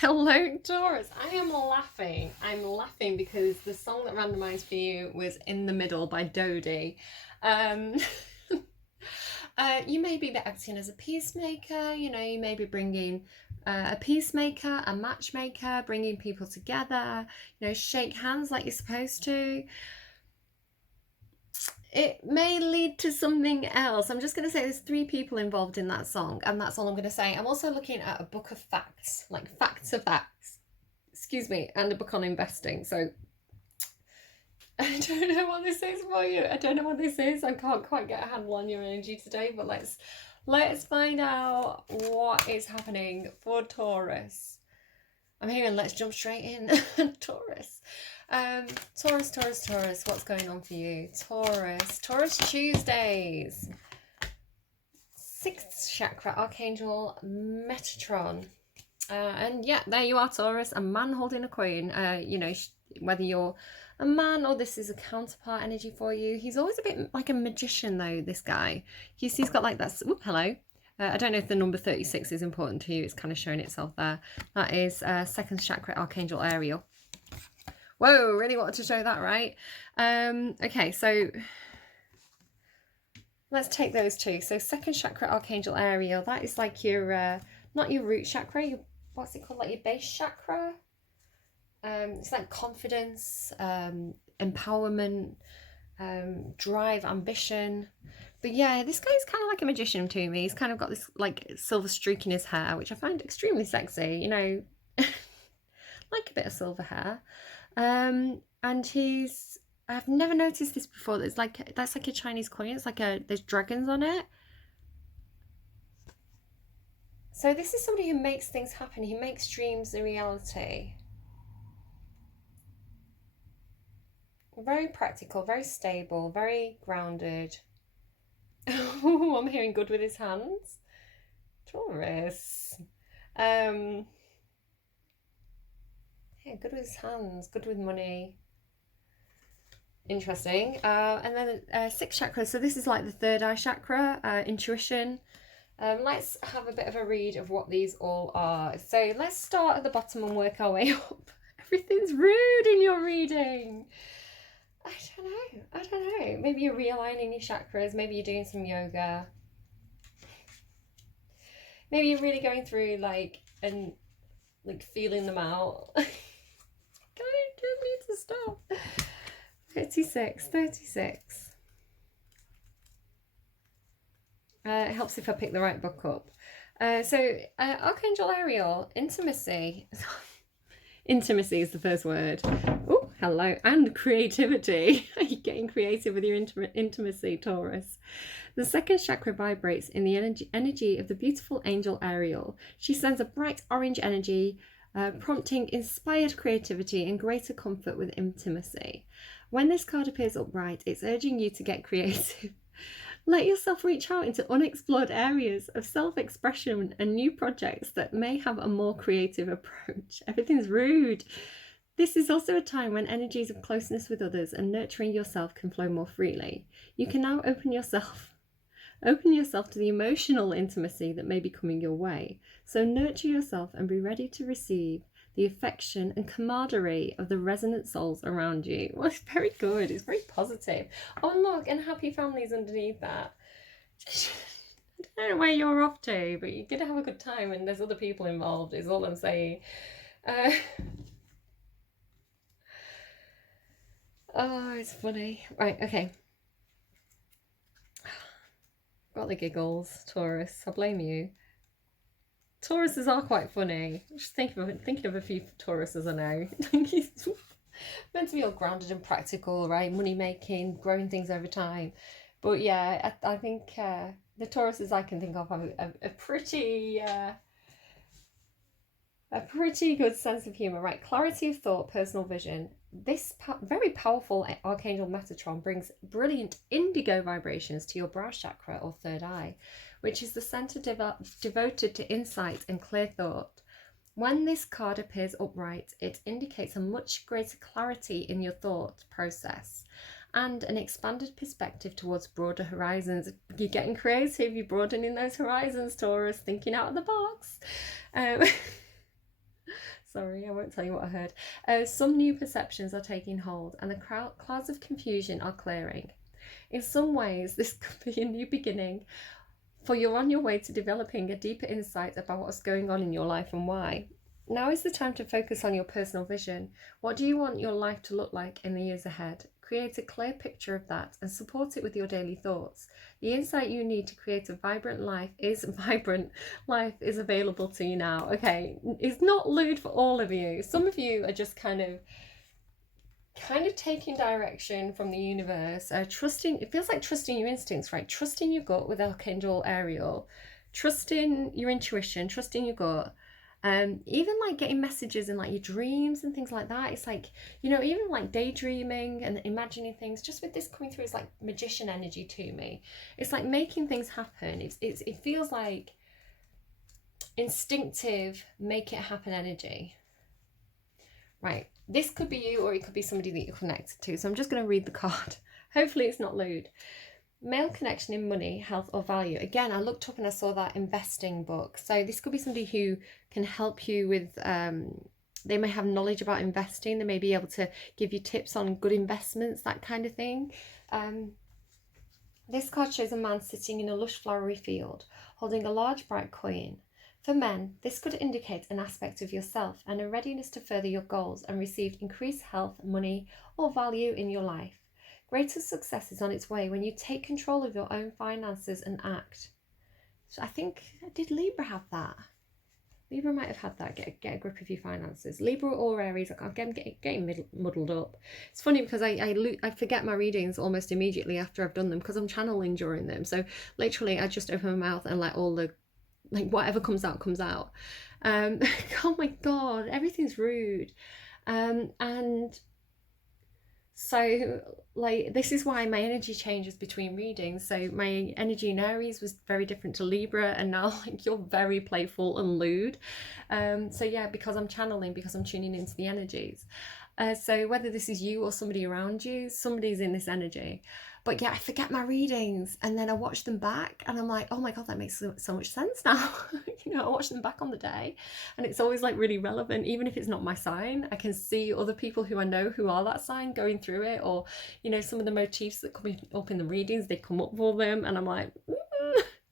Hello, Taurus. I am laughing. I'm laughing because the song that randomized for you was In the Middle by Dodie. Um, you may be acting as a peacemaker, you may be bringing a peacemaker, a matchmaker, bringing people together, shake hands like you're supposed to. It may lead to something else. I'm just going to say there's 3 people involved in that song, and that's all I'm going to say. I'm also looking at a book of facts, like facts of facts, excuse me, and a book on investing. So I don't know what this is for you. I don't know what this is. I can't quite get a handle on your energy today, but let's find out what is happening for Taurus. I'm hearing let's jump straight in. Taurus. Taurus, what's going on for you? Taurus Tuesdays. 6th chakra, Archangel Metatron. And yeah, there you are, Taurus, a man holding a coin. Whether you're a man or this is a counterpart energy for you. He's always a bit like a magician, though, this guy. He's got like that. Ooh, hello. I don't know if the number 36 is important to you. It's kind of showing itself there. That is 2nd chakra, Archangel Ariel. Whoa, really wanted to show that, right? Okay, so let's take those 2. So 2nd chakra, Archangel Ariel, that is like your, not your root chakra, what's it called, like your base chakra? It's like confidence, empowerment, drive, ambition. But yeah, this guy's kind of like a magician to me. He's kind of got this like silver streak in his hair, which I find extremely sexy, like a bit of silver hair. And I've never noticed this before. That's like a Chinese coin. It's like there's dragons on it. So this is somebody who makes things happen. He makes dreams a reality. Very practical, very stable, very grounded. Oh, I'm hearing good with his hands. Taurus. Yeah, good with his hands, good with money. Interesting. And then 6th chakra. So this is like the 3rd eye chakra, intuition. Let's have a bit of a read of what these all are. So let's start at the bottom and work our way up. Everything's rude in your reading. I don't know. Maybe you're realigning your chakras. Maybe you're doing some yoga. Maybe you're really going through and feeling them out. I need to stop. 36. It helps if I pick the right book up. Archangel Ariel, intimacy. Intimacy is the first word. Oh, hello. And creativity. Are you getting creative with your intimacy, Taurus? The 2nd chakra vibrates in the energy of the beautiful angel Ariel. She sends a bright orange energy, prompting inspired creativity and greater comfort with intimacy. When this card appears upright, it's urging you to get creative. Let yourself reach out into unexplored areas of self-expression and new projects that may have a more creative approach. Everything's rude. This is also a time when energies of closeness with others and nurturing yourself can flow more freely. You can now open yourself to the emotional intimacy that may be coming your way. So nurture yourself and be ready to receive the affection and camaraderie of the resonant souls around you. Well, it's very good. It's very positive. Oh, and look, and happy families underneath that. I don't know where you're off to, but you're going to have a good time and there's other people involved, is all I'm saying. Oh, it's funny. Right, okay. Got the giggles, Taurus. I blame you. Tauruses are quite funny. I'm just thinking of a few Tauruses I know. He's meant to be all grounded and practical, right? Money making, growing things over time. But yeah, I think the Tauruses I can think of have a pretty good sense of humour, right? Clarity of thought, personal vision. This very powerful Archangel Metatron brings brilliant indigo vibrations to your brow chakra or 3rd eye, which is the centre devoted to insight and clear thought. When this card appears upright, it indicates a much greater clarity in your thought process and an expanded perspective towards broader horizons. You're getting creative, you're broadening those horizons, Taurus, thinking out of the box. Sorry, I won't tell you what I heard. Some new perceptions are taking hold and the clouds of confusion are clearing. In some ways, this could be a new beginning, for you're on your way to developing a deeper insight about what's going on in your life and why. Now is the time to focus on your personal vision. What do you want your life to look like in the years ahead? Create a clear picture of that and support it with your daily thoughts. The insight you need to create a vibrant life is available to you now. Okay, it's not lewd for all of you. Some of you are just kind of taking direction from the universe, trusting. It feels like trusting your instincts, right? Trusting your gut with Archangel Ariel, trusting your intuition, trusting your gut. Even like getting messages in like your dreams and things like that. It's like, you know, even like daydreaming and imagining things, just with this coming through, it's like magician energy to me. It's like making things happen. It feels like instinctive, make it happen energy. Right, this could be you or it could be somebody that you're connected to. So I'm just going to read the card. Hopefully it's not lewd. Male connection in money, health or value. Again, I looked up and I saw that investing book. So this could be somebody who can help you with, they may have knowledge about investing. They may be able to give you tips on good investments, that kind of thing. This card shows a man sitting in a lush flowery field, holding a large bright coin. For men, this could indicate an aspect of yourself and a readiness to further your goals and receive increased health, money, or value in your life. Greater success is on its way when you take control of your own finances and act. So I think, did Libra have that? Libra might have had that, get a grip of your finances. Libra or Aries, I'm getting muddled up. It's funny because I forget my readings almost immediately after I've done them because I'm channeling during them. So literally I just open my mouth and let all the, like whatever comes out, comes out. Oh my God, everything's rude. And so like this is why my energy changes between readings. So my energy in Aries was very different to Libra, and now like you're very playful and lewd. So yeah, because I'm channeling, because I'm tuning into the energies. So whether this is you or somebody around you, somebody's in this energy. But yeah, I forget my readings and then I watch them back and I'm like, oh my God, that makes so much sense now. You know, I watch them back on the day and it's always like really relevant, even if it's not my sign. I can see other people who I know who are that sign going through it, or, you know, some of the motifs that come up in the readings, they come up for them and I'm like,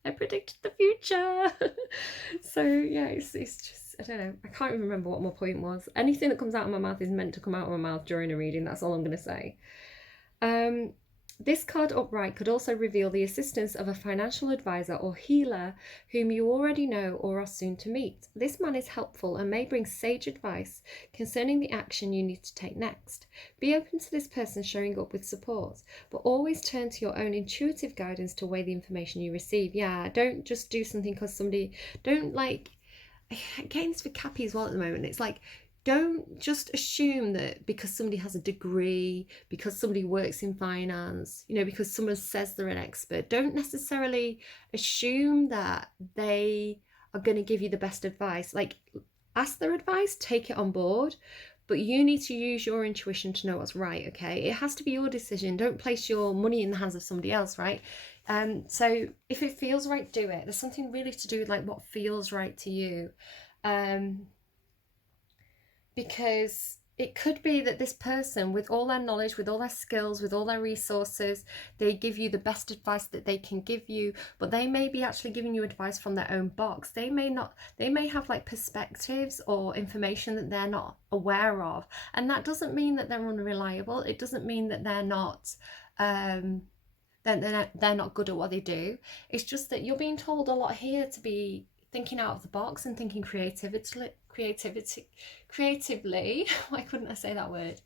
I predicted the future. So yeah, it's just, I don't know, I can't even remember what my point was. Anything that comes out of my mouth is meant to come out of my mouth during a reading. That's all I'm going to say. This card upright could also reveal the assistance of a financial advisor or healer whom you already know or are soon to meet. This man is helpful and may bring sage advice concerning the action you need to take next. Be open to this person showing up with support, but always turn to your own intuitive guidance to weigh the information you receive. Yeah, don't just do something because somebody, don't like, getting this for Cappy as well at the moment. It's like, don't just assume that because somebody has a degree, because somebody works in finance, you know, because someone says they're an expert, don't necessarily assume that they are going to give you the best advice. Like, ask their advice, take it on board, but you need to use your intuition to know what's right, okay? It has to be your decision. Don't place your money in the hands of somebody else, right? So if it feels right, do it. There's something really to do with like what feels right to you. Because it could be that this person, with all their knowledge, with all their skills, with all their resources, they give you the best advice that they can give you, but they may be actually giving you advice from their own box. They may have like perspectives or information that they're not aware of. And that doesn't mean that they're unreliable. It doesn't mean that they're not they're not good at what they do. It's just that you're being told a lot here to be thinking out of the box and thinking creatively. Why couldn't I say that word?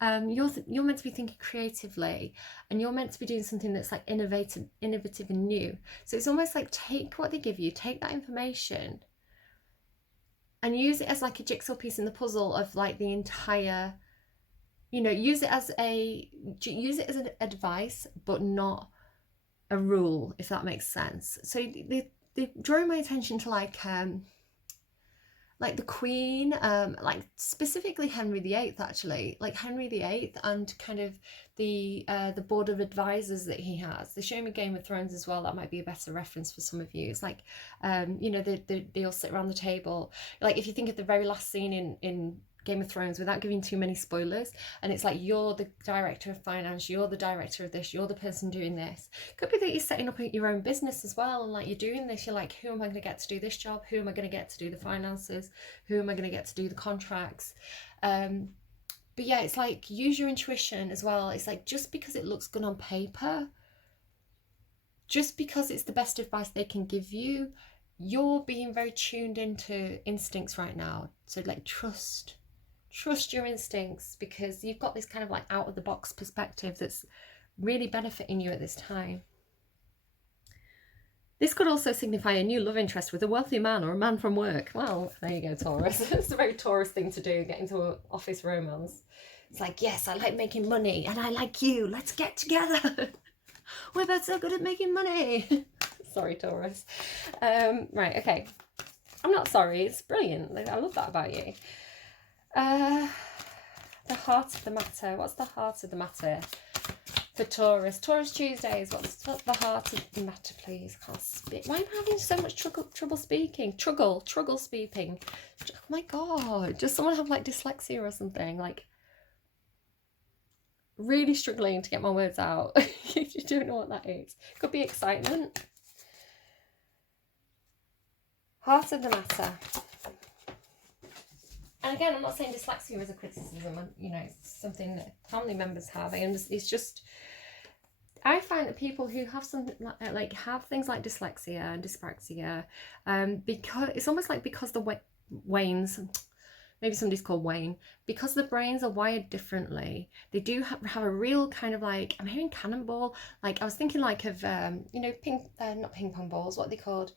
You're meant to be thinking creatively, and you're meant to be doing something that's like innovative and new. So it's almost like take what they give you, take that information, and use it as like a jigsaw piece in the puzzle of like the entire. You know, use it as an advice, but not a rule, if that makes sense. So they draw my attention to like like the Queen, like specifically Henry VIII, actually, like Henry VIII, and kind of the board of advisors that he has. They show me Game of Thrones as well. That might be a better reference for some of you. It's like, you know, they all sit around the table. Like if you think of the very last scene in Game of Thrones, without giving too many spoilers, and it's like, you're the director of finance, you're the director of this, you're the person doing this. Could be that you're setting up your own business as well, and like you're doing this, you're like, who am I going to get to do this job, who am I going to get to do the finances, who am I going to get to do the contracts. But yeah, it's like, use your intuition as well. It's like, just because it looks good on paper, just because it's the best advice they can give you, you're being very tuned into instincts right now. So like, trust your instincts, because you've got this kind of like out of the box perspective that's really benefiting you at this time. This could also signify a new love interest with a wealthy man or a man from work. Well, there you go, Taurus. It's a very Taurus thing to do, get into an office romance. It's like, yes, I like making money and I like you. Let's get together. We're both so good at making money. Sorry, Taurus. Right, okay. I'm not sorry. It's brilliant. I love that about you. The heart of the matter. What's the heart of the matter for Taurus? Taurus Tuesdays. What's the heart of the matter, please? I can't speak. Why am I having so much trouble speaking? Trouble speaking. Oh my God. Does someone have like dyslexia or something? Like, really struggling to get my words out. If you don't know what that is. Could be excitement. Heart of the matter. And again, I'm not saying dyslexia is a criticism. You know, it's something that family members have. It's just, I find that people who have something like have things like dyslexia and dyspraxia, because it's almost like, because the Waynes, maybe somebody's called Wayne, because the brains are wired differently, they do have a real kind of like, I'm hearing cannonball, like I was thinking like of, you know, not ping pong balls, what are they called?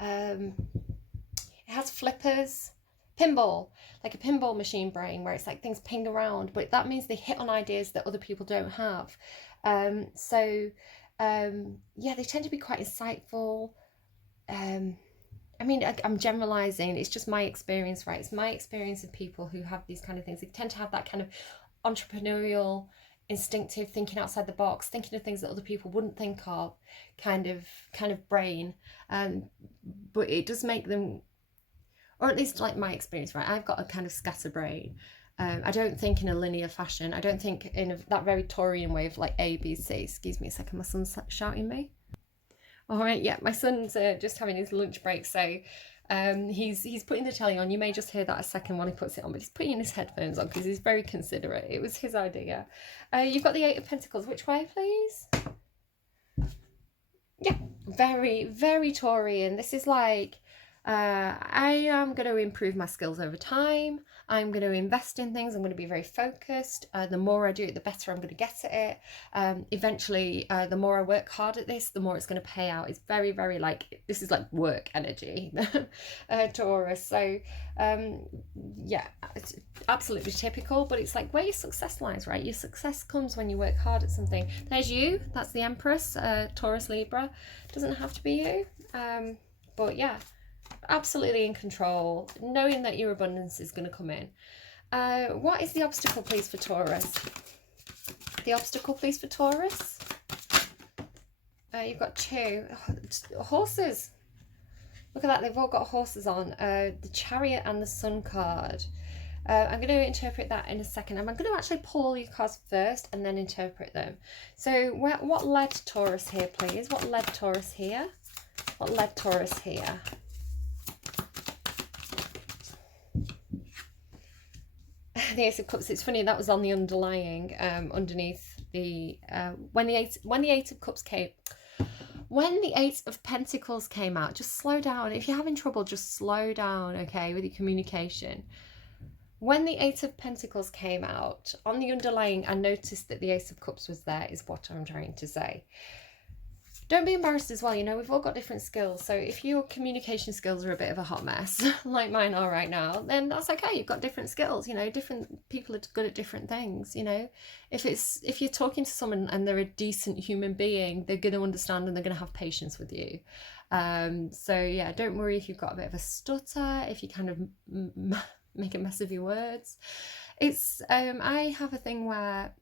It has flippers, pinball, like a pinball machine brain, where it's like things ping around, but that means they hit on ideas that other people don't have. Yeah, they tend to be quite insightful. I mean, I'm generalizing, it's just my experience, right? It's my experience of people who have these kind of things. They tend to have that kind of entrepreneurial, instinctive, thinking outside the box, thinking of things that other people wouldn't think of, kind of brain. But it does make them, or at least like my experience, right? I've got a kind of scatterbrain. I don't think in a linear fashion. I don't think in that very Taurian way of like A, B, C. Excuse me a second, my son's shouting me. All right, yeah, my son's just having his lunch break, so he's putting the telly on. You may just hear that a second when he puts it on, but he's putting his headphones on because he's very considerate. It was his idea. You've got the Eight of Pentacles. Which way, please? Yeah, very, very Taurian. This is like, I am going to improve my skills over time. I'm going to invest in things. I'm going to be very focused. The more I do it, the better I'm going to get at it. Eventually, the more I work hard at this, the more it's going to pay out. It's very, very like, this is like work energy, Taurus. So, yeah, it's absolutely typical, but it's like where your success lies, right? Your success comes when you work hard at something. There's you. That's the Empress, Taurus Libra. Doesn't have to be you. But yeah. Absolutely in control, knowing that your abundance is going to come in. What is the obstacle, please, for Taurus? The obstacle, please, for Taurus? You've got two horses. Look at that, they've all got horses on. The Chariot and the Sun card. I'm going to interpret that in a second. I'm going to actually pull your cards first and then interpret them. So what led Taurus here, please? What led Taurus here? What led Taurus here? The Ace of Cups. It's funny, that was on the underlying, underneath the when the Eight of Cups came, when the Eight of Pentacles came out. Just slow down. If you're having trouble, just slow down, okay, with your communication. When the Eight of Pentacles came out, on the underlying, I noticed that the Ace of Cups was there, is what I'm trying to say. Don't be embarrassed as well, you know, we've all got different skills. So if your communication skills are a bit of a hot mess, like mine are right now, then that's okay. You've got different skills, you know, different people are good at different things, you know. If you're talking to someone and they're a decent human being, they're going to understand and they're going to have patience with you. So yeah, don't worry if you've got a bit of a stutter, if you kind of make a mess of your words. It's I have a thing where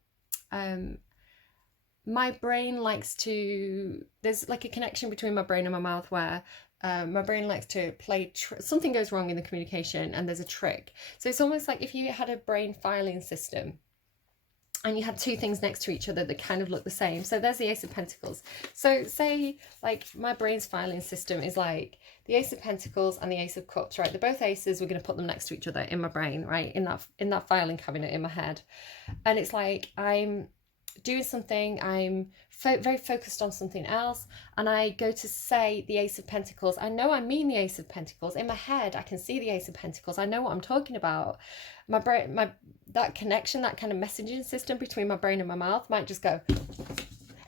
my brain likes to, there's like a connection between my brain and my mouth where my brain likes to play, something goes wrong in the communication and there's a trick. So it's almost like if you had a brain filing system and you had two things next to each other that kind of look the same. So there's the Ace of Pentacles. So say like my brain's filing system is like the Ace of Pentacles and the Ace of Cups, right? They're both aces. We're going to put them next to each other in my brain, right? In that filing cabinet in my head. And it's like I'm doing something, I'm very focused on something else, and I go to say the Ace of Pentacles. I know I mean the Ace of Pentacles. In my head, I can see the Ace of Pentacles. I know what I'm talking about. My brain, that connection, that kind of messaging system between my brain and my mouth might just go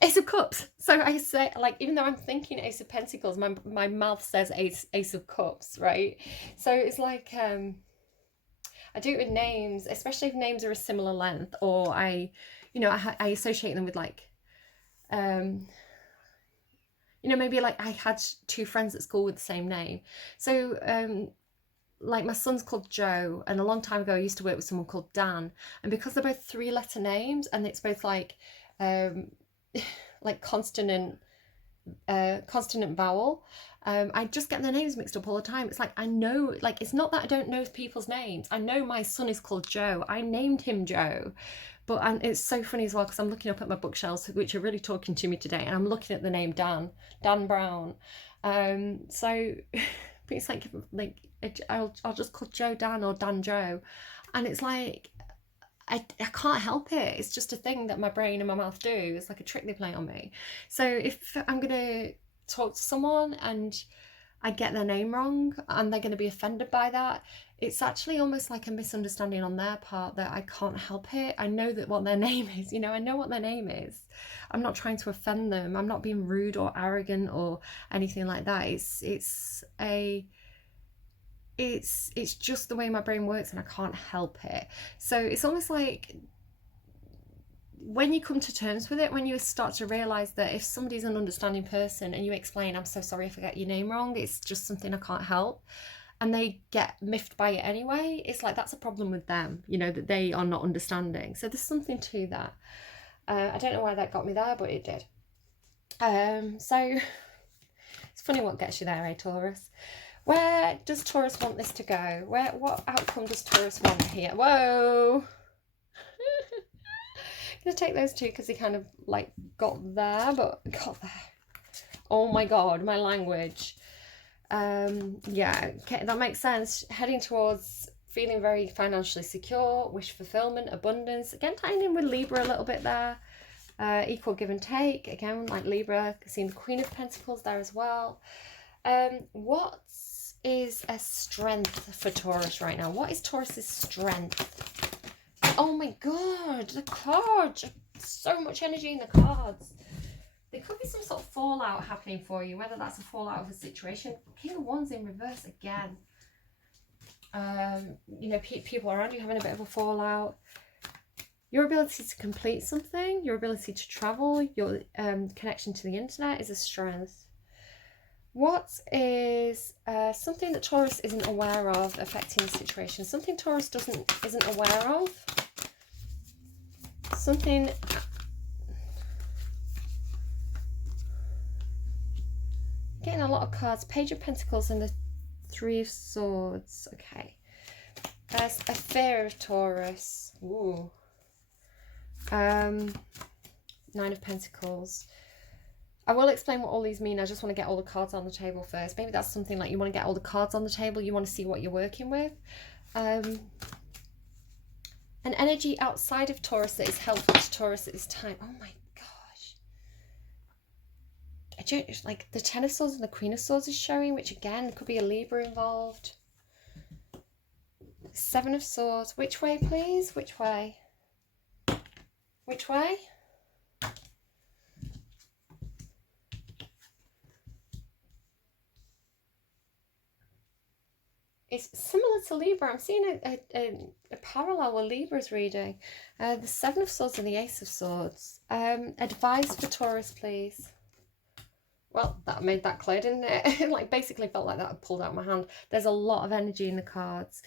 Ace of Cups. So I say, like, even though I'm thinking Ace of Pentacles, my mouth says Ace of Cups, right? So it's like I do it with names, especially if names are a similar length, or I associate them with like, maybe like I had two friends at school with the same name. So, like my son's called Joe, and a long time ago I used to work with someone called Dan. And because they're both 3-letter names, and it's both like, like consonant vowel, I just get their names mixed up all the time. It's like I know, like it's not that I don't know people's names. I know my son is called Joe. I named him Joe. But it's so funny as well because I'm looking up at my bookshelves, which are really talking to me today, and I'm looking at the name Dan Brown. So but it's like I'll just call Joe Dan or Dan Joe, and it's like I can't help it. It's just a thing that my brain and my mouth do. It's like a trick they play on me. So if I'm gonna talk to someone and I get their name wrong and they're going to be offended by that, it's actually almost like a misunderstanding on their part that I can't help it. I know that what their name is, I know what their name is. I'm not trying to offend them. I'm not being rude or arrogant or anything like that. It's just the way my brain works and I can't help it. So it's almost like when you come to terms with it, when you start to realize that if somebody's an understanding person and you explain, I'm so sorry if I get your name wrong, it's just something I can't help, and they get miffed by it anyway, it's like that's a problem with them, that they are not understanding. So there's something to that. I don't know why that got me there, but it did. So it's funny what gets you there, eh, Taurus? Where does Taurus want this to go? What outcome does Taurus want here? Whoa! I'm gonna take those two because he kind of like got there. Oh my god, my language. Yeah, okay, that makes sense. Heading towards feeling very financially secure, wish fulfillment, abundance. Again, tying in with Libra a little bit there. Equal give and take. Again, like Libra, seeing the Queen of Pentacles there as well. What is a strength for Taurus right now? What is Taurus's strength? Oh my god, the cards. So much energy in the cards. There could be some sort of fallout happening for you, whether that's a fallout of a situation. King of Wands in reverse again. People around you having a bit of a fallout. Your ability to complete something, your ability to travel, your connection to the internet is a strength. What is something that Taurus isn't aware of affecting the situation? Something Taurus isn't aware of? Something... Getting a lot of cards. Page of Pentacles and the Three of Swords. Okay. There's a fear of Taurus. Ooh. Nine of Pentacles. I will explain what all these mean. I just want to get all the cards on the table first. Maybe that's something like you want to get all the cards on the table. You want to see what you're working with. An energy outside of Taurus that is helpful to Taurus at this time. Oh my gosh. I don't, like the Ten of Swords and the Queen of Swords is showing, which again could be a Libra involved. Seven of Swords. Which way, please? Which way? Which way? It's similar to Libra. I'm seeing a parallel with Libra's reading. The Seven of Swords and the Ace of Swords. Advice for Taurus, please. Well, that made that clear, didn't it? Like basically felt like that had pulled out my hand. There's a lot of energy in the cards.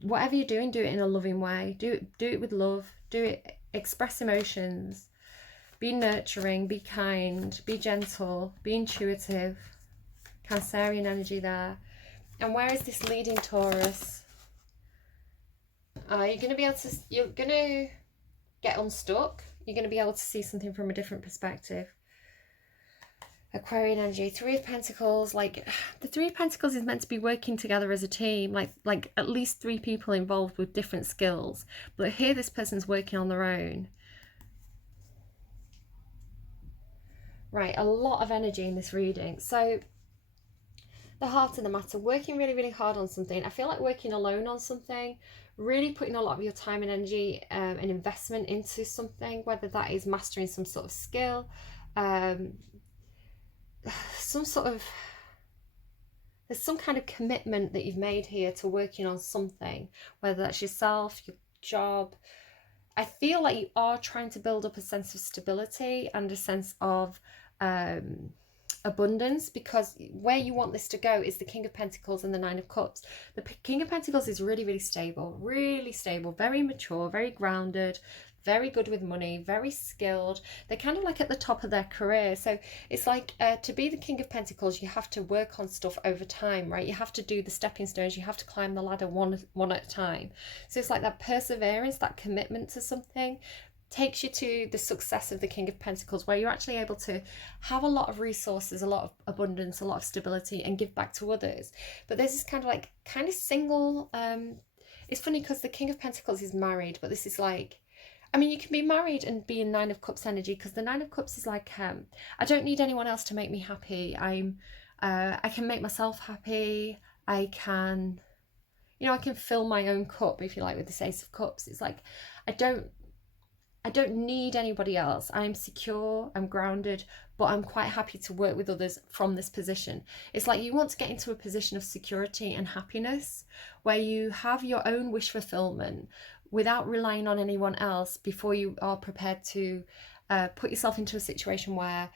Whatever you're doing, do it in a loving way. Do it with love. Do it, express emotions. Be nurturing, be kind, be gentle, be intuitive. Cancerian energy there. And where is this leading, Taurus? You're going to be able to, you're going to get unstuck. You're going to be able to see something from a different perspective. Aquarian energy, Three of Pentacles. Like, the Three of Pentacles is meant to be working together as a team, like at least 3 people involved with different skills. But here this person's working on their own. Right, a lot of energy in this reading. So the heart of the matter, working really, really hard on something. I feel like working alone on something, really putting a lot of your time and energy and investment into something, whether that is mastering some sort of skill, some sort of, there's some kind of commitment that you've made here to working on something, whether that's yourself, your job. I feel like you are trying to build up a sense of stability and a sense of abundance, because where you want this to go is the King of Pentacles and the Nine of Cups. The King of Pentacles is really, really stable, very mature, very grounded, very good with money, very skilled. They're kind of like at the top of their career. So it's like to be the King of Pentacles, you have to work on stuff over time, right? You have to do the stepping stones. You have to climb the ladder one at a time. So it's like that perseverance, that commitment to something takes you to the success of the King of Pentacles, where you're actually able to have a lot of resources, a lot of abundance, a lot of stability, and give back to others. But there's this kind of single, it's funny because the King of Pentacles is married, but this is like, I mean, you can be married and be in Nine of Cups energy, because the Nine of Cups is like, I don't need anyone else to make me happy. I can make myself happy. I can, I can fill my own cup, if you like, with this Ace of Cups. It's like, I don't need anybody else. I'm secure, I'm grounded, but I'm quite happy to work with others from this position. It's like you want to get into a position of security and happiness where you have your own wish fulfillment without relying on anyone else before you are prepared to put yourself into a situation where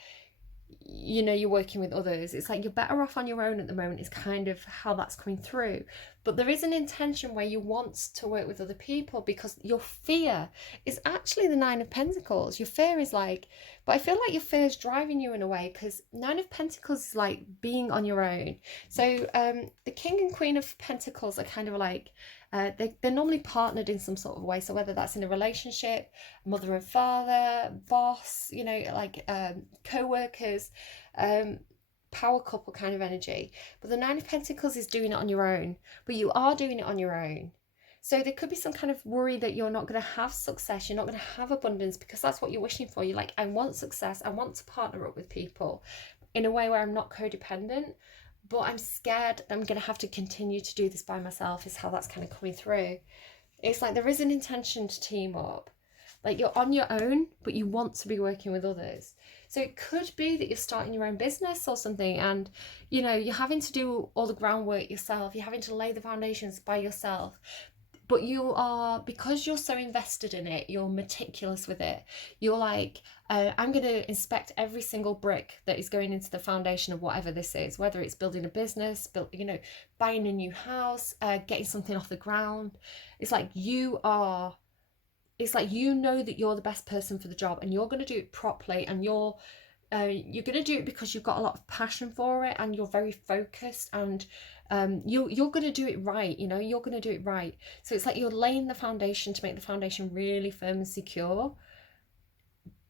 you're working with others. It's like you're better off on your own at the moment, is kind of how that's coming through. But there is an intention where you want to work with other people, because your fear is actually the Nine of Pentacles. Your fear is like, but I feel like your fear is driving you in a way, because Nine of Pentacles is like being on your own. So the King and Queen of Pentacles are kind of like, they're normally partnered in some sort of way. So whether that's in a relationship, mother and father, boss, like co-workers, power couple kind of energy. But the Nine of Pentacles is doing it on your own, but you are doing it on your own. So there could be some kind of worry that you're not going to have success, you're not going to have abundance, because that's what you're wishing for. You're like, I want success, I want to partner up with people in a way where I'm not codependent, but I'm scared I'm going to have to continue to do this by myself, is how that's kind of coming through. It's like there is an intention to team up. Like you're on your own, but you want to be working with others. So it could be that you're starting your own business or something, and you're having to do all the groundwork yourself. You're having to lay the foundations by yourself. But you are, because you're so invested in it, you're meticulous with it. You're like, I'm going to inspect every single brick that is going into the foundation of whatever this is, whether it's building a business, buying a new house, getting something off the ground. It's like that you're the best person for the job, and you're going to do it properly, and you're going to do it because you've got a lot of passion for it, and you're very focused, and you're going to do it right. You're going to do it right. So it's like you're laying the foundation to make the foundation really firm and secure,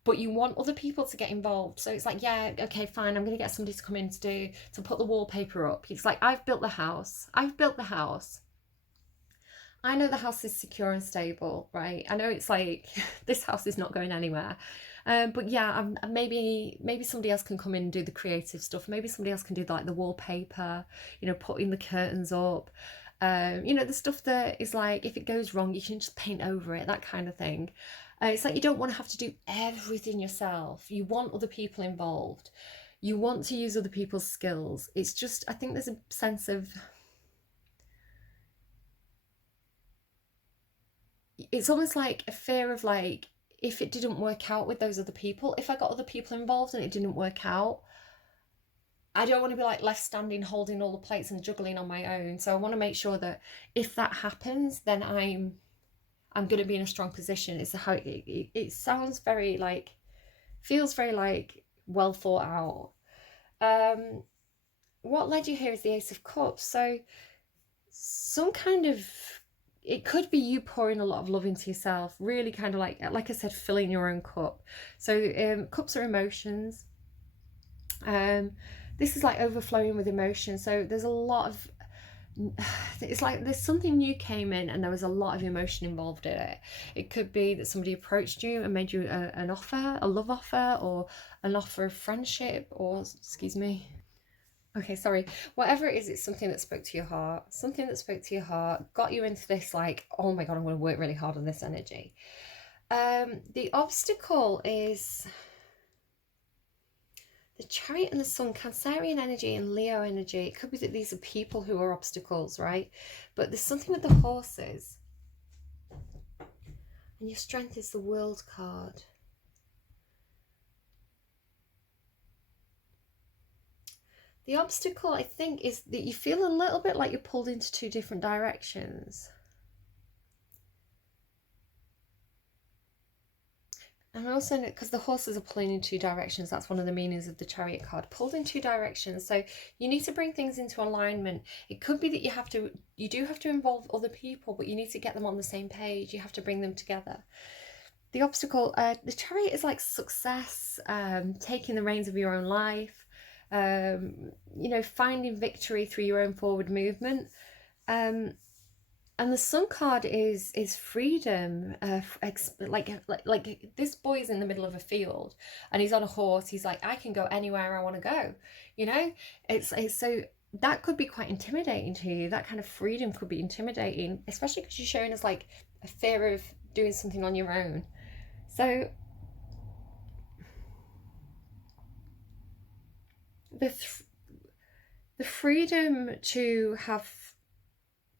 but you want other people to get involved. So it's like, yeah, okay, fine, I'm going to get somebody to come in to put the wallpaper up. It's like, I've built the house. I know the house is secure and stable, right? I know it's like, this house is not going anywhere. But yeah, maybe somebody else can come in and do the creative stuff. Maybe somebody else can do like the wallpaper, putting the curtains up. The stuff that is like, if it goes wrong, you can just paint over it, that kind of thing. It's like you don't want to have to do everything yourself. You want other people involved. You want to use other people's skills. It's just, I think there's a sense of, it's almost like a fear of like, if it didn't work out with those other people, if I got other people involved and it didn't work out, I don't want to be like left standing holding all the plates and juggling on my own. So I want to make sure that if that happens, then I'm going to be in a strong position. It's how it sounds very like, feels very like well thought out. What led you here is the Ace of Cups. So some kind of, it could be you pouring a lot of love into yourself, really kind of like I said, filling your own cup. So cups are emotions. This is like overflowing with emotion. So there's a lot of, it's like there's something new came in and there was a lot of emotion involved in it. It could be that somebody approached you and made you an offer, a love offer, or an offer of friendship, or excuse me, okay, sorry, whatever it is, it's something that spoke to your heart, got you into this like, oh my god, I'm going to work really hard on this energy. The obstacle is the Chariot and the Sun, Cancerian energy and Leo energy. It could be that these are people who are obstacles, right? But there's something with the horses. And your Strength is the World card. The obstacle, I think, is that you feel a little bit like you're pulled into two different directions. And also, because the horses are pulling in two directions, that's one of the meanings of the Chariot card. Pulled in two directions. So you need to bring things into alignment. It could be that you do have to involve other people, but you need to get them on the same page. You have to bring them together. The obstacle, the Chariot is like success, taking the reins of your own life, you know, finding victory through your own forward movement. And the Sun card is freedom. Like this boy is in the middle of a field and he's on a horse. He's like, I can go anywhere I want to go. You know, it's so that could be quite intimidating to you. That kind of freedom could be intimidating, especially because you're showing us like a fear of doing something on your own. So the freedom to have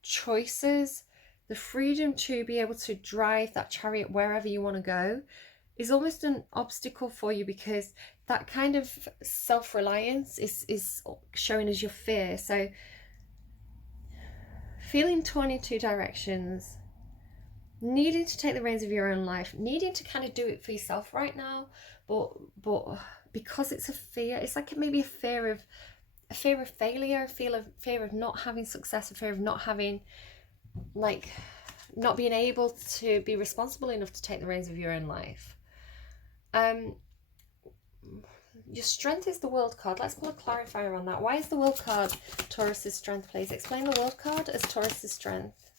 choices, the freedom to be able to drive that chariot wherever you want to go is almost an obstacle for you, because that kind of self-reliance is showing as your fear. So feeling torn in two directions, needing to take the reins of your own life, needing to kind of do it for yourself right now, but because it's a fear, it's like maybe a fear of failure, a fear of not having success, a fear of not having, like, not being able to be responsible enough to take the reins of your own life. Your Strength is the World card. Let's pull a clarifier on that. Why is the World card Taurus's strength, please? Explain the World card as Taurus's strength.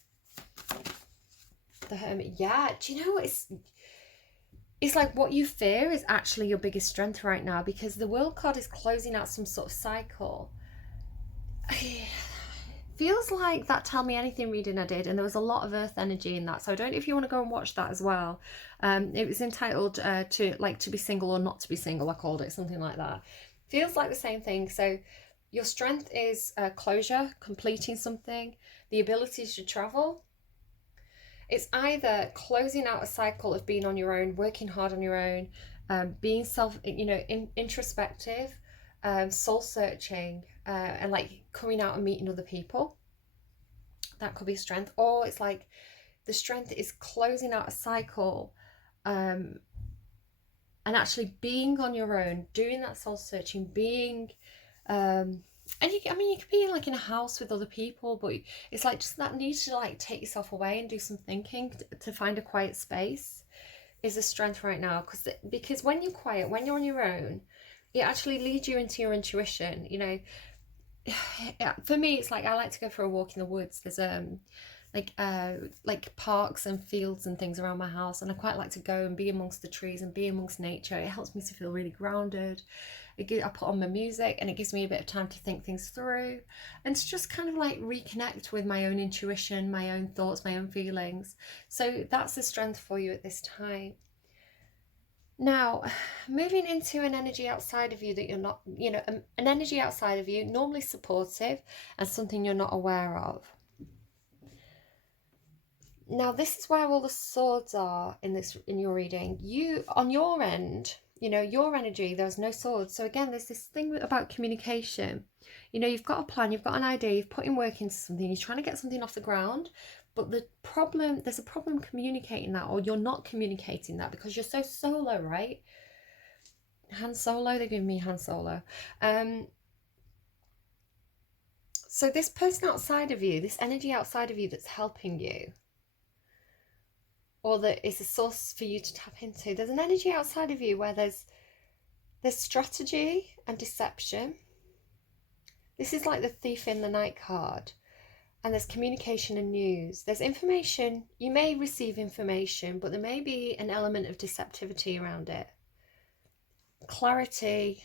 The Hermit. Yeah, do you know what it's like what you fear is actually your biggest strength right now, because the World card is closing out some sort of cycle. Feels like that Tell Me Anything reading I did, and there was a lot of earth energy in that, so I don't know if you want to go and watch that as well. It was entitled to be single or not to be single, I called it, something like that. Feels like the same thing. So your strength is closure, completing something, the ability to travel. It's either closing out a cycle of being on your own, working hard on your own, being introspective, soul searching, and like coming out and meeting other people. That could be strength. Or it's like the strength is closing out a cycle, and actually being on your own, doing that soul searching, being and you could be like in a house with other people, but it's like just that need to like take yourself away and do some thinking to find a quiet space is a strength right now. Because when you're quiet, when you're on your own, it actually leads you into your intuition. You know, for me, it's like I like to go for a walk in the woods. There's like parks and fields and things around my house, and I quite like to go and be amongst the trees and be amongst nature. It helps me to feel really grounded. I put on my music and it gives me a bit of time to think things through and to just kind of like reconnect with my own intuition, my own thoughts, my own feelings. So that's the strength for you at this time. Now, moving into an energy outside of you that you're not, an energy outside of you, normally supportive and something you're not aware of. Now, this is where all the swords are in your reading. You, on your end, You know, your energy, there's no swords. So again, there's this thing about communication. You know, you've got a plan, you've got an idea, you've put in work into something, you're trying to get something off the ground, but there's a problem communicating that, or you're not communicating that because you're so solo, right? Han Solo, they're giving me Han Solo. So this person outside of you, this energy outside of you that's helping you, or that is a source for you to tap into, there's an energy outside of you where there's strategy and deception. This is like the thief in the night card. And there's communication and news. There's information. You may receive information, but there may be an element of deceptivity around it. Clarity.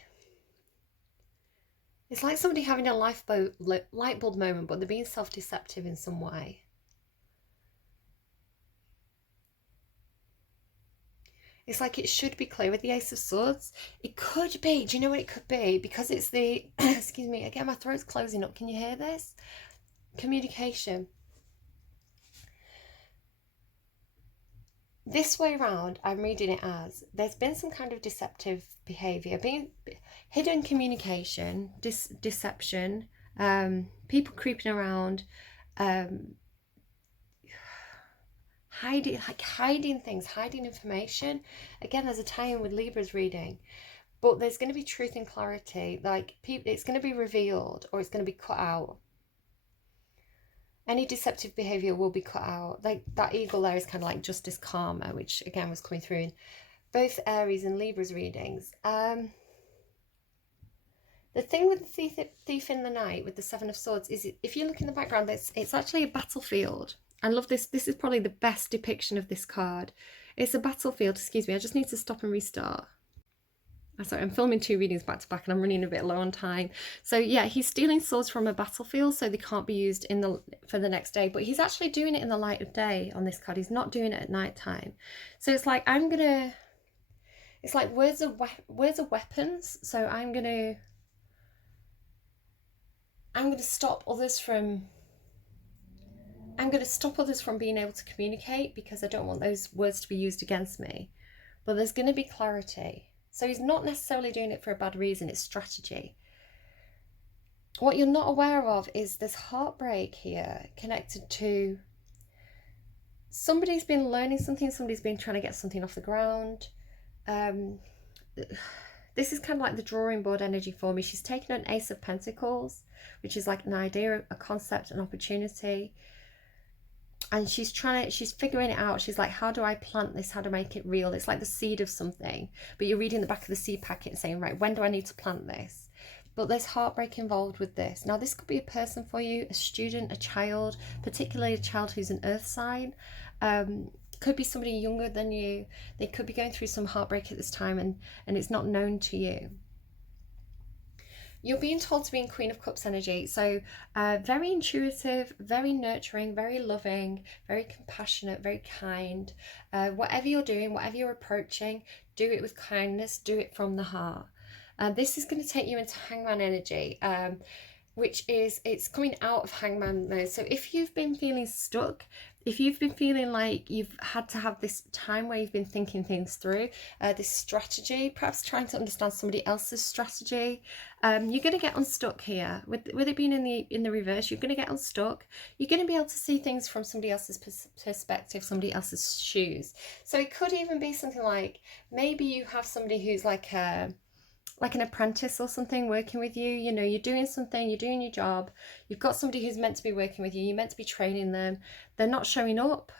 It's like somebody having a light bulb moment, but they're being self-deceptive in some way. It's like it should be clear with the Ace of Swords. It could be. Do you know what it could be? Because it's the, excuse me, again, my throat's closing up. Can you hear this? Communication. This way around, I'm reading it as there's been some kind of deceptive behaviour, being hidden communication, deception, people creeping around, hiding things, hiding information. Again, there's a tie-in with Libra's reading, but there's going to be truth and clarity. Like, it's going to be revealed, or it's going to be cut out. Any deceptive behaviour will be cut out. Like, that eagle there is kind of like justice karma, which again was coming through in both Aries and Libra's readings. The thing with the thief in the night with the Seven of Swords is, if you look in the background, it's actually a battlefield. I love this. This is probably the best depiction of this card. It's a battlefield. Excuse me, I just need to stop and restart. Sorry, I'm filming 2 readings back to back and I'm running a bit low on time. So yeah, he's stealing swords from a battlefield so they can't be used for the next day. But he's actually doing it in the light of day on this card. He's not doing it at night time. So it's like, it's like words are weapons. So I'm gonna stop others from being able to communicate, because I don't want those words to be used against me. But there's going to be clarity. So he's not necessarily doing it for a bad reason, it's strategy. What you're not aware of is this heartbreak here connected to somebody's been learning something, somebody's been trying to get something off the ground. This is kind of like the drawing board energy for me. She's taken an Ace of Pentacles, which is like an idea, a concept, an opportunity. And she's figuring it out. She's like, how do I plant this? How do I make it real? It's like the seed of something, but you're reading the back of the seed packet and saying, right, when do I need to plant this? But there's heartbreak involved with this. Now, this could be a person for you, a student, a child, particularly a child who's an earth sign. Could be somebody younger than you. They could be going through some heartbreak at this time, and it's not known to you. You're being told to be in Queen of Cups energy. So very intuitive, very nurturing, very loving, very compassionate, very kind. Whatever you're doing, whatever you're approaching, do it with kindness, do it from the heart. This is going to take you into Hangman energy, which is, it's coming out of Hangman mode. So if you've been feeling stuck, if you've been feeling like you've had to have this time where you've been thinking things through, this strategy, perhaps trying to understand somebody else's strategy, you're going to get unstuck here. With it being in the reverse, you're going to get unstuck. You're going to be able to see things from somebody else's perspective, somebody else's shoes. So it could even be something like, maybe you have somebody who's like an apprentice or something working with you. You know, you're doing something, you're doing your job, you've got somebody who's meant to be working with you, you're meant to be training them, they're not showing up.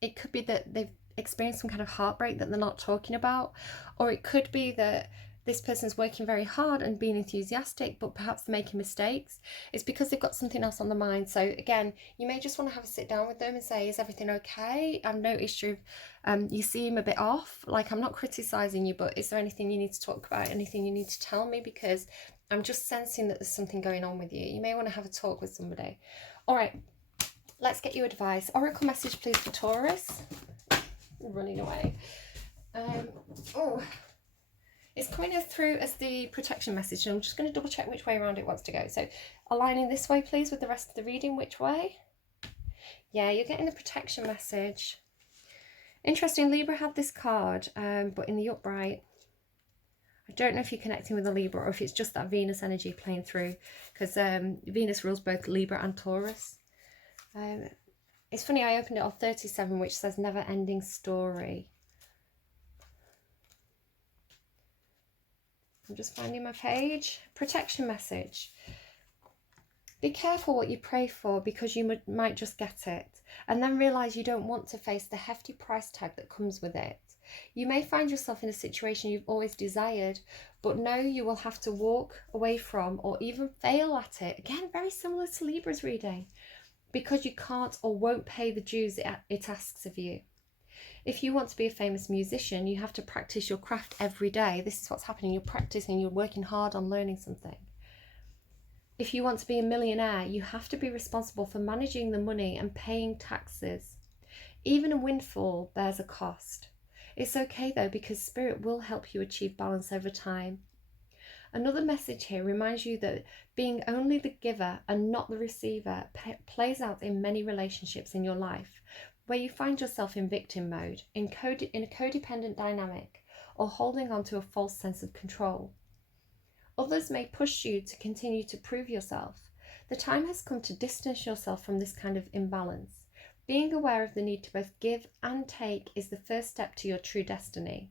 It could be that they've experienced some kind of heartbreak that they're not talking about, or it could be that this person's working very hard and being enthusiastic, but perhaps they're making mistakes. It's because they've got something else on the mind. So again, you may just want to have a sit down with them and say, is everything okay? I've noticed you seem a bit off. Like, I'm not criticizing you, but is there anything you need to talk about? Anything you need to tell me? Because I'm just sensing that there's something going on with you. You may want to have a talk with somebody. All right, let's get you advice. Oracle message, please, for Taurus. Running away. It's coming through as the protection message, and I'm just going to double check which way around it wants to go. So aligning this way, please, with the rest of the reading. Which way? Yeah, you're getting the protection message. Interesting, Libra had this card, but in the upright. I don't know if you're connecting with a Libra or if it's just that Venus energy playing through, because Venus rules both Libra and Taurus. It's funny, I opened it on 37, which says never ending story. I'm just finding my page. Protection message. Be careful what you pray for, because you might just get it and then realise you don't want to face the hefty price tag that comes with it. You may find yourself in a situation you've always desired, but know you will have to walk away from or even fail at it. Again, very similar to Libra's reading, because you can't or won't pay the dues it asks of you. If you want to be a famous musician, you have to practice your craft every day. This is what's happening. You're practicing, you're working hard on learning something. If you want to be a millionaire, you have to be responsible for managing the money and paying taxes. Even a windfall bears a cost. It's okay though, because Spirit will help you achieve balance over time. Another message here reminds you that being only the giver and not the receiver plays out in many relationships in your life, where you find yourself in victim mode, in a codependent dynamic, or holding on to a false sense of control. Others may push you to continue to prove yourself. The time has come to distance yourself from this kind of imbalance. Being aware of the need to both give and take is the first step to your true destiny.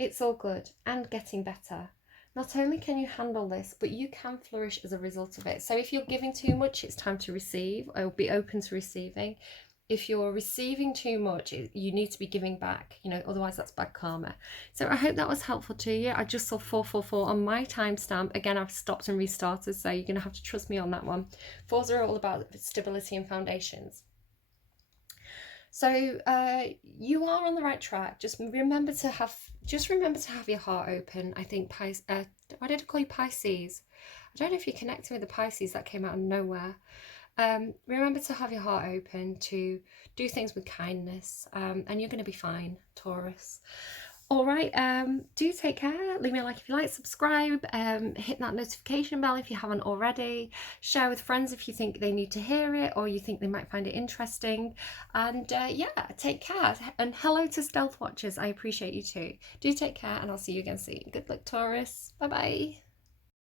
It's all good and getting better. Not only can you handle this, but you can flourish as a result of it. So if you're giving too much, it's time to receive, or be open to receiving. If you're receiving too much, you need to be giving back, otherwise that's bad karma. So I hope that was helpful to you. I just saw 444 on my timestamp. Again, I've stopped and restarted, so you're going to have to trust me on that one. 4s are all about stability and foundations. So you are on the right track. Just remember to have your heart open. I think why did I call you Pisces? I don't know if you're connecting with the Pisces that came out of nowhere. Remember to have your heart open, to do things with kindness, and you're going to be fine, Taurus. All right, do take care. Leave me a like if you like, subscribe, hit that notification bell if you haven't already, share with friends if you think they need to hear it or you think they might find it interesting, and yeah, take care. And hello to Stealth Watchers, I appreciate you too. Do take care, and I'll see you again soon. Good luck, Taurus. Bye bye.